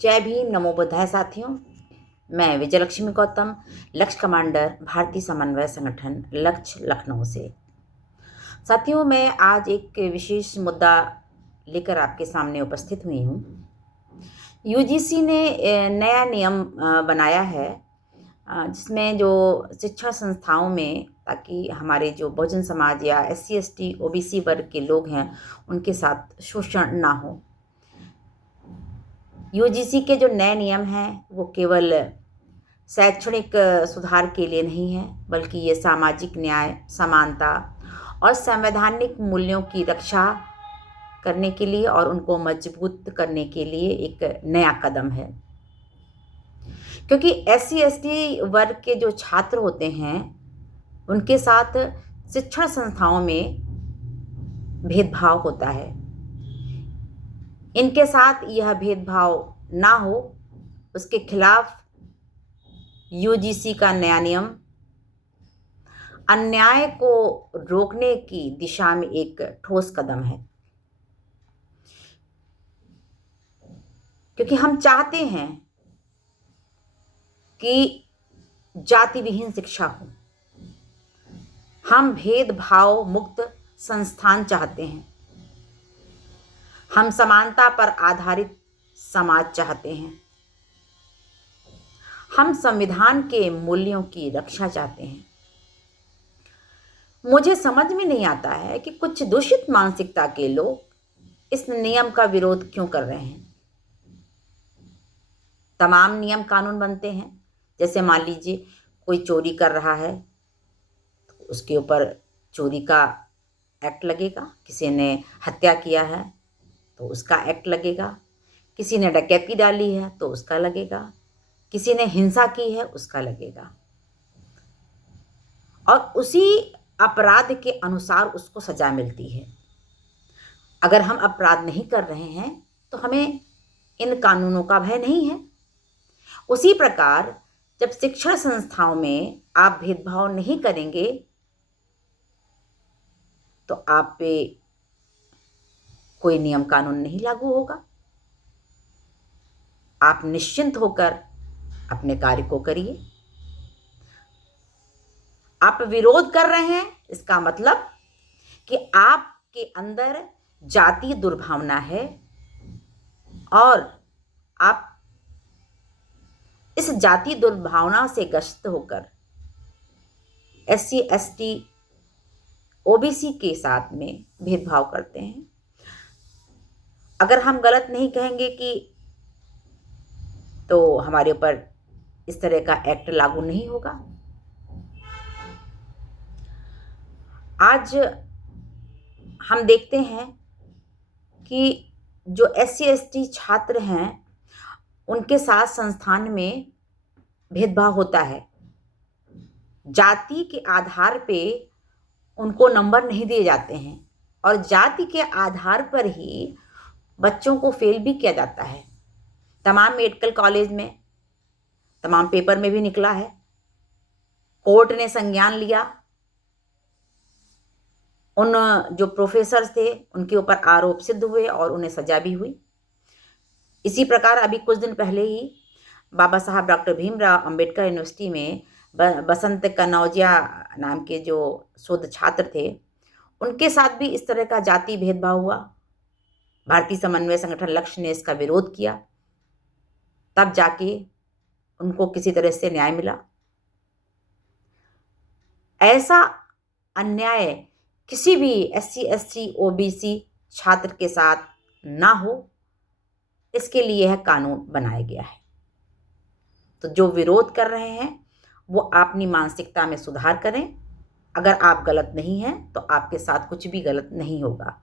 जय भीम, नमो बुद्धाय साथियों। मैं विजयलक्ष्मी गौतम, लक्ष्य कमांडर, भारतीय समन्वय संगठन लक्ष्य, लखनऊ से। साथियों, मैं आज एक विशेष मुद्दा लेकर आपके सामने उपस्थित हुई हूँ। यूजीसी ने नया नियम बनाया है, जिसमें जो शिक्षा संस्थाओं में, ताकि हमारे जो बहुजन समाज या SC ST OBC वर्ग के लोग हैं उनके साथ शोषण ना हो। यूजीसी के जो नए नियम हैं वो केवल शैक्षणिक सुधार के लिए नहीं है, बल्कि ये सामाजिक न्याय, समानता और संवैधानिक मूल्यों की रक्षा करने के लिए और उनको मजबूत करने के लिए एक नया कदम है। क्योंकि SC ST वर्ग के जो छात्र होते हैं उनके साथ शिक्षण संस्थाओं में भेदभाव होता है। इनके साथ यह भेदभाव ना हो, उसके खिलाफ यूजीसी का नया नियम अन्याय को रोकने की दिशा में एक ठोस कदम है। क्योंकि हम चाहते हैं कि जाति विहीन शिक्षा हो, हम भेदभाव मुक्त संस्थान चाहते हैं, हम समानता पर आधारित समाज चाहते हैं, हम संविधान के मूल्यों की रक्षा चाहते हैं। मुझे समझ में नहीं आता है कि कुछ दूषित मानसिकता के लोग इस नियम का विरोध क्यों कर रहे हैं। तमाम नियम कानून बनते हैं, जैसे मान लीजिए कोई चोरी कर रहा है तो उसके ऊपर चोरी का एक्ट लगेगा, किसी ने हत्या किया है तो उसका एक्ट लगेगा, किसी ने डकैती डाली है तो उसका लगेगा, किसी ने हिंसा की है उसका लगेगा, और उसी अपराध के अनुसार उसको सजा मिलती है। अगर हम अपराध नहीं कर रहे हैं तो हमें इन कानूनों का भय नहीं है। उसी प्रकार जब शिक्षण संस्थाओं में आप भेदभाव नहीं करेंगे तो आप पे कोई नियम कानून नहीं लागू होगा। आप निश्चिंत होकर अपने कार्य को करिए। आप विरोध कर रहे हैं, इसका मतलब कि आपके अंदर जातीय दुर्भावना है और आप इस जातीय दुर्भावना से ग्रस्त होकर SC ST OBC के साथ में भेदभाव करते हैं। अगर हम गलत नहीं कहेंगे कि तो हमारे ऊपर इस तरह का एक्ट लागू नहीं होगा। आज हम देखते हैं कि जो SC ST छात्र हैं उनके साथ संस्थान में भेदभाव होता है। जाति के आधार पे उनको नंबर नहीं दिए जाते हैं और जाति के आधार पर ही बच्चों को फेल भी किया जाता है। तमाम मेडिकल कॉलेज में, तमाम पेपर में भी निकला है। कोर्ट ने संज्ञान लिया, उन जो प्रोफेसर्स थे उनके ऊपर आरोप सिद्ध हुए और उन्हें सजा भी हुई। इसी प्रकार अभी कुछ दिन पहले ही बाबा साहब डॉक्टर भीमराव अंबेडकर यूनिवर्सिटी में बसंत कनौजिया नाम के जो शोध छात्र थे उनके साथ भी इस तरह का जाति भेदभाव हुआ। भारतीय समन्वय संगठन लक्ष्य ने इसका विरोध किया, तब जाके उनको किसी तरह से न्याय मिला। ऐसा अन्याय किसी भी SC ST OBC छात्र के साथ ना हो, इसके लिए यह कानून बनाया गया है। तो जो विरोध कर रहे हैं वो अपनी मानसिकता में सुधार करें। अगर आप गलत नहीं हैं तो आपके साथ कुछ भी गलत नहीं होगा,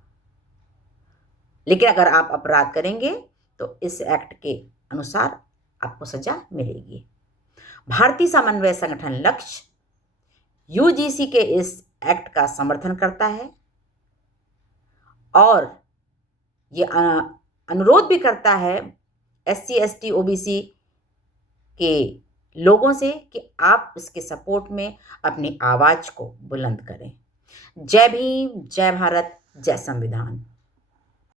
लेकिन अगर आप अपराध करेंगे तो इस एक्ट के अनुसार आपको सजा मिलेगी। भारतीय समन्वय संगठन लक्ष्य यूजीसी के इस एक्ट का समर्थन करता है और ये अनुरोध भी करता है SC ST OBC के लोगों से कि आप इसके सपोर्ट में अपनी आवाज को बुलंद करें। जय भीम, जय भारत, जय संविधान।